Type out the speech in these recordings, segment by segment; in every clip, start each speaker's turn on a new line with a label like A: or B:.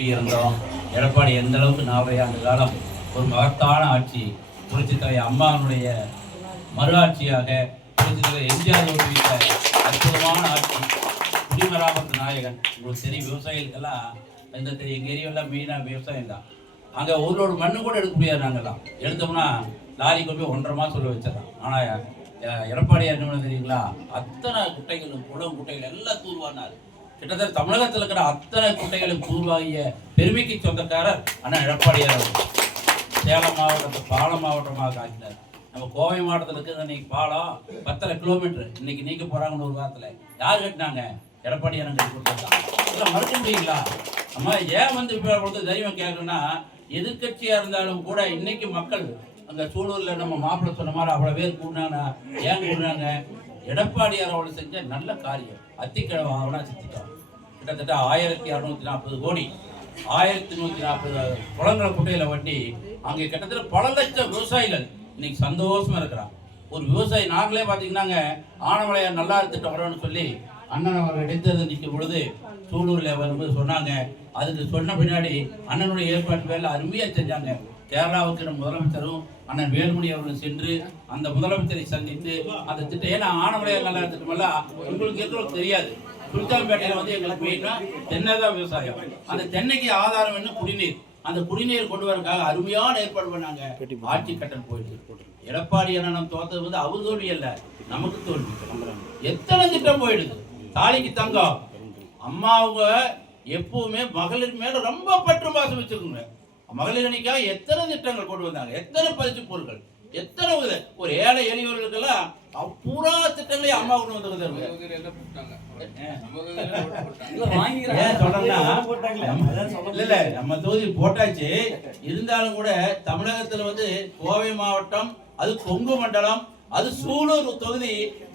A: எப்படி இருந்தோம்? எடப்பாடி எந்த அளவுக்கு நாற்பது ஆண்டு காலம் ஒரு மகத்தான ஆட்சி. புரட்சி தலைவர் அம்மாவுடைய மறுஆட்சியாக புரட்சி தலைவர் எம்ஜிஆர் ஓட்டுவித்த அற்புதமான ஆட்சி. குடிமராமத்து நாயகன். உங்களுக்கு தெரியும் விவசாயிகளுக்கெல்லாம் இந்த தெரியும் எங்கள் ஏரியாவில் மெயினாக விவசாயம் தான். அங்கே ஒரு மண்ணு கூட எடுக்க முடியாது நாங்கள்லாம் எடுத்தோம்னா லாரி கொண்டு போய் ஒன்றரை மாதம் சொல்ல வச்சிடலாம் ஆனால் எடப்பாடியார் என்ன தெரியுங்களா? அத்தனை குட்டைகளும் குளம் குட்டைகள் எல்லாம் தூர்வானார் கிட்டத்தட்ட தமிழகத்தில் இருக்கிற அத்தனை குட்டைகளும் உருவாகிய பெருமைக்கு சொந்தக்காரர் அண்ணா எடப்பாடியார் அவர்கள். சேலம் மாவட்டத்தை பாலம் மாவட்டமாக ஆக்கினார். நம்ம கோவை மாவட்டத்தில் இருக்கிறது இன்னைக்கு பாலம் பத்தரை கிலோமீட்டர் இன்னைக்கு நீக்க போறாங்கன்னு ஒரு வாரத்தில் யார் கட்டினாங்க எடப்பாடியார் எனக்கு கொடுத்தா மறுக்க முடியுங்களா? நம்ம ஏன் வந்து இப்போ கொடுத்து தைரியம் கேட்கணும்னா எதிர்கட்சியாக இருந்தாலும் கூட இன்னைக்கு மக்கள் அந்த சூழலில் நம்ம மாப்பிள்ளை சொன்ன மாதிரி அவ்வளோ பேர் கூடினாங்க ஏன் கூடினாங்க? எடப்பாடியார் அவர்கள் செஞ்ச நல்ல காரியம். அத்திக்கிழமை அவனா சித்திக்கிழமை கிட்டத்தட்ட ஆயிரத்தி அறுநூத்தி நாற்பது கோடி. ஆயிரத்தி நூத்தி நாற்பது குளங்களை குட்டையில வட்டி அங்கே கிட்டத்தட்ட பல லட்சம் விவசாயிகள் இன்னைக்கு சந்தோஷமா இருக்கிறான் ஒரு விவசாயி நாங்களே பாத்தீங்கன்னாங்க ஆனமலையார் நல்லா இருந்துட்டு வரணும்னு சொல்லி அண்ணன் அவர் இடைத்தேர்தல் நிற்கும் பொழுது சூலூர்ல வரும்போது சொன்னாங்க. அதுக்கு சொன்ன பின்னாடி அண்ணனுடைய ஏற்பாட்டு வேலை அருமையா செஞ்சாங்க. கேரளாவுக்கு நம்ம முதலமைச்சரும் அண்ணன் வேலுமணி அவர்கள் சென்று அந்த முதலமைச்சரை சந்தித்து அந்த திட்டம் ஏன்னா ஆனமலையார் நல்லா திட்டமெல்லாம் உங்களுக்கு எதுவும் தெரியாது. சுல்தான்பேட்டையில வந்து எங்களுக்கு மெயினா தென்னை தான் விவசாயம். அந்த தென்னைக்கு ஆதாரம் என்ன? குடிநீர். அந்த குடிநீர் கொண்டு வரதுக்காக அருமையான ஏற்பாடு பண்ணாங்க. ஆட்சி கட்டம் போயிடுச்சு. எடப்பாடி அண்ணன் தோத்தது வந்து அவர் தோல்வி அல்ல. நமக்கு தோல்வி. எத்தனை திட்டம் போயிடுது? தாலிக்கு தங்கம். அம்மா அவங்க எப்பவுமே மகளிர் மேல ரொம்ப பற்று பாசம் வச்சிருக்குங்க. மகளிர் அணிக்காக எத்தனை திட்டங்கள் கொண்டு வந்தாங்க? எத்தனை பரிசு பொருட்கள்? எத்தனை உதவி? ஒரு ஏழை எளியவர்களுக்கெல்லாம் பூரா திட்டங்களையும் அம்மா கொண்டு இல்ல நம்ம தொகுதி போட்டாச்சு. இருந்தாலும் கூட தமிழகத்துல வந்து கோவை மாவட்டம் அது கொங்கு மண்டலம் அது சூலூர் தொகுதி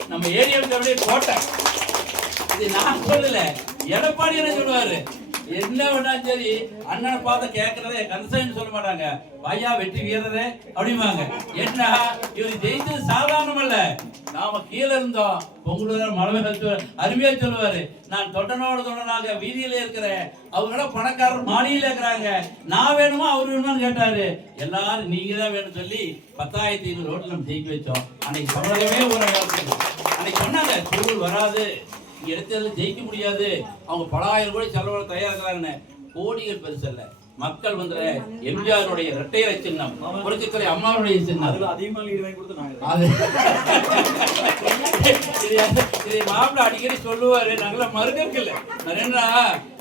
A: நம்ம ஏரியாவுடைய கோட்டை. இது நான் சொல்லல. எடப்பாடி என்ன சொல்லுவாரு? என்ன வேணாலும் சரி அண்ணனை பார்த்து கேட்கறதே கன்சர்ன் சொல்ல மாட்டாங்க. பையா வெற்றி வீரரே அப்படிம்பாங்க. என்ன இவர் ஜெயிச்சது சாதாரணம் அல்ல. நாம கீழே இருந்தோம். பொங்கலூர் மலை அருமையா சொல்லுவாரு. நான் தொட்டனோட தொண்டனாக வீதியில இருக்கிறேன். அவங்கள பணக்காரர் மாடியில இருக்கிறாங்க. நான் வேணுமா அவர் வேணுமான்னு கேட்டாரு. எல்லாரும் நீங்க தான் வேணும் சொல்லி பத்தாயிரத்தி ஐநூறு ஓட்டு நம்ம ஜெயிக்க வச்சோம். அன்னைக்கு தமிழகமே ஒரு அன்னைக்கு சொன்னாங்க சூழல் வராது. இடத்துல ஜெயிக்க முடியாது. அவங்க பல ஆயிரம் கோடி செலவு தயாரிக்கிறாங்கன்னு கோடிகள் பெருசு அல்ல. மக்கள் வந்து எம்ஜிஆருடைய இரட்டையரை சின்னம் புரட்சித்துறை அம்மாவுடைய சின்னம்.
B: அதுல அதிகமா லீடு வாங்கி கொடுத்து
A: இது- மாப்பிள்ள அடிக்கடி சொல்லுவாரு நாங்கள மறுக்க இல்ல என்னன்னா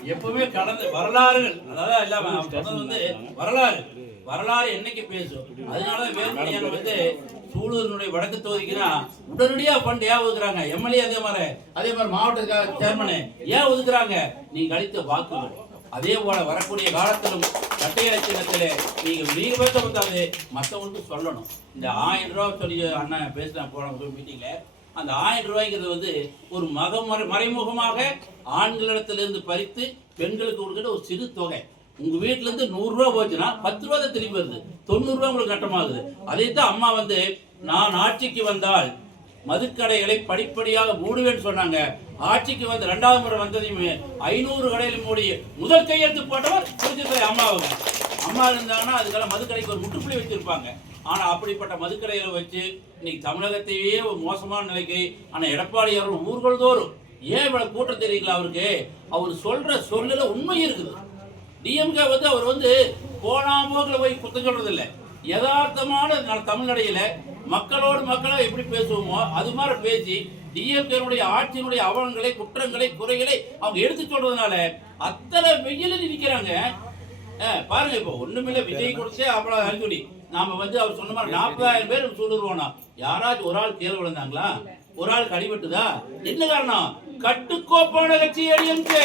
A: எப்பவுமே கடந்த வரலாறுகள் அதாவது இல்லாம வந்து வரலாறு. வரலாறு என்னைக்கு பேசும்? அதனாலதான் வேலுமணியான வந்து சூலூரினுடைய வடக்கு தொகுதிக்குன்னா உடனடியா ஃபண்ட் ஏன் ஒதுக்குறாங்க? எம்எல்ஏ அதே மாதிரி அதே மாதிரி மாவட்ட சேர்மனு ஏன் ஒதுக்குறாங்க? நீங்க அளித்த வாக்குகள். அதே போல வரக்கூடிய காலத்திலும் கட்டை இலட்சியத்திலே நீங்க நீங்க பேச வந்தாலே மற்றவங்களுக்கு சொல்லணும். இந்த ஆயிரம் ரூபாய் சொல்லி அண்ணன் பேசின போன மீட்டிங்ல அந்த ஆயிரம் ரூபாய்ங்கிறது வந்து ஒரு மக மறை- மறைமுகமாக ஆண்களிடத்திலிருந்து பறித்து பெண்களுக்கு கொடுக்கிற ஒரு சிறு தொகை. உங்க வீட்டுல இருந்து நூறு போச்சுன்னா பத்து ரூபா தான் திரும்பி வருது. தொண்ணூறு உங்களுக்கு கட்டமாகுது. அதே தான் அம்மா வந்து நான் ஆட்சிக்கு வந்தால் மதுக்கடைகளை படிப்படியாக மூடுவேன்னு சொன்னாங்க. ஆட்சிக்கு வந்து ரெண்டாவது முறை வந்ததையுமே ஐநூறு கடையில் மூடி முதல் கையெழுத்து போட்டவர் புரிஞ்சுத்துறை அம்மா அம்மா இருந்தாங்கன்னா அதுக்கெல்லாம் மதுக்கடைக்கு ஒரு முற்றுப்புள்ளி வச்சிருப்பாங்க. ஆனா அப்படிப்பட்ட மதுக்கடைகளை வச்சு இன்னைக்கு தமிழகத்தையே ஒரு மோசமான நிலைக்கு ஆனா எடப்பாடி அவர்கள் ஊர்கள் தோறும் ஏன் இவ்வளவு கூட்டம் தெரியுங்களா அவருக்கு? அவர் சொல்ற சொல்லில் உண்மை இருக்குது. டிஎம்கே வந்து அவர் வந்து போனா போய் குத்தம் சொல்றது யதார்த்தமான தமிழ்நடையில மக்களோடு மக்களை எப்படி பேசுவோமோ அது மாதிரி பேசி டிஎம்கேனுடைய ஆட்சியினுடைய அவலங்களை குற்றங்களை குறைகளை அவங்க எடுத்து சொல்றதுனால அத்தனை வெயில நிற்கிறாங்க பாருங்க இப்போ ஒண்ணுமில்ல விஜய் கொடுத்தே அவ்வளவு அறிகுறி. நாம வந்து அவர் சொன்ன மாதிரி நாற்பதாயிரம் பேர் சூடுருவோனா யாராச்சும் ஒரு ஆள் தேர்வு விழுந்தாங்களா? ஒரு ஆள் கடிபட்டுதா? என்ன காரணம்? கட்டுக்கோப்பான கட்சி ஏடிஎம்கே.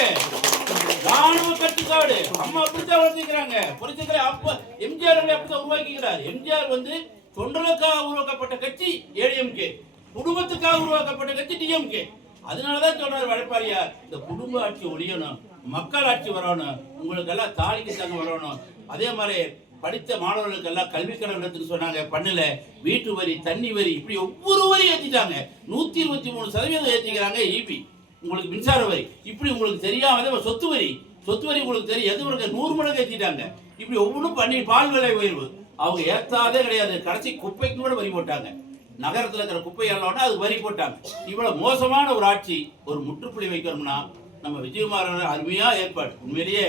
A: ராணுவ கட்டுக்காடு. அம்மா அப்படித்தான் வளர்த்துக்கிறாங்க. புரிஞ்சுக்கிற அப்ப எம்ஜிஆர் அப்படித்தான் உருவாக்கிக்கிறார். எம்ஜிஆர் வந்து தொண்டர்களுக்காக உருவாக்கப்பட்ட கட்சி ஏடிஎம்கே. குடும்பத்துக்காக உருவாக்கப்பட்ட கட்சி டிஎம்கே. அதனாலதான் சொல்றாரு வடப்பாரியார் இந்த குடும்ப ஆட்சி ஒழியணும் மக்கள் ஆட்சி வரணும் உங்களுக்கு எல்லாம் தாலிக்கு தங்க வரணும். அதே மாதிரி படித்த மாணவர்களுக்கு எல்லாம் கல்வி கடன் எடுத்துன்னு சொன்னாங்க பண்ணல. வீட்டு வரி தண்ணி வரி இப்படி ஒவ்வொரு வரி ஏற்றிட்டாங்க நூத்தி இருபத்தி மூணு சதவீதம் ஏத்திக்கிறாங்க ஈபி உங்களுக்கு மின்சார வரி. இப்படி உங்களுக்கு தெரியாம சொத்து வரி. சொத்து வரி உங்களுக்கு தெரியும். எது உங்களுக்கு நூறு மடங்கு ஏற்றிட்டாங்க இப்படி ஒவ்வொன்றும் பண்ணி பால் விலை உயர்வு. அவங்க ஏற்றாதே கிடையாது. கடைசி குப்பைக்கு கூட வரி போட்டாங்க. நகரத்தில் இருக்கிற குப்பை எல்லாம் அது வரி போட்டாங்க. இவ்வளோ மோசமான ஒரு ஆட்சி. ஒரு முற்றுப்புள்ளி வைக்கணும்னா நம்ம விஜயகுமார் அருமையாக ஏற்பாடு. உண்மையிலேயே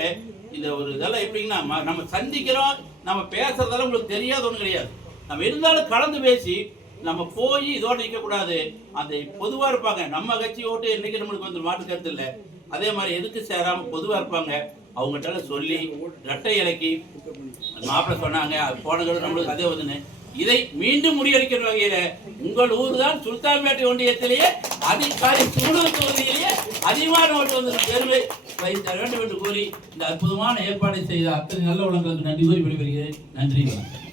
A: இந்த ஒரு இதெல்லாம் எப்படிங்கன்னா ம- நம்ம சந்திக்கிறோம் நம்ம பேசுறதெல்லாம் உங்களுக்கு தெரியாத ஒன்றும் கிடையாது. நம்ம இருந்தாலும் கலந்து பேசி நம்ம போய் இதோட நிற்க கூடாது அந்த பொதுவா இருப்பாங்க. நம்ம கட்சி ஓட்டு இன்னைக்கு நம்மளுக்கு வந்து மாற்று கருத்து இல்லை. அதே மாதிரி எதுக்கு சேராம பொதுவா இருப்பாங்க? அவங்ககிட்ட சொல்லி ரெட்டை இலக்கி மாப்பிள்ளை சொன்னாங்க. அது போனது நம்மளுக்கு அதே வந்துன்னு இதை மீண்டும் முறியடிக்கிற வகையில உங்கள் ஊர் தான் சுல்தான்பேட்டை ஒன்றியத்திலேயே அதிகாரி சூழல் தொகுதியிலேயே அதிகமான ஓட்டு வந்து பெருமை தர வேண்டும் என்று கூறி இந்த அற்புதமான ஏற்பாடை செய்த அத்தனை நல்ல உலகங்களுக்கு நன்றி கூறி விடைபெறுகிறேன். நன்றி. வணக்கம்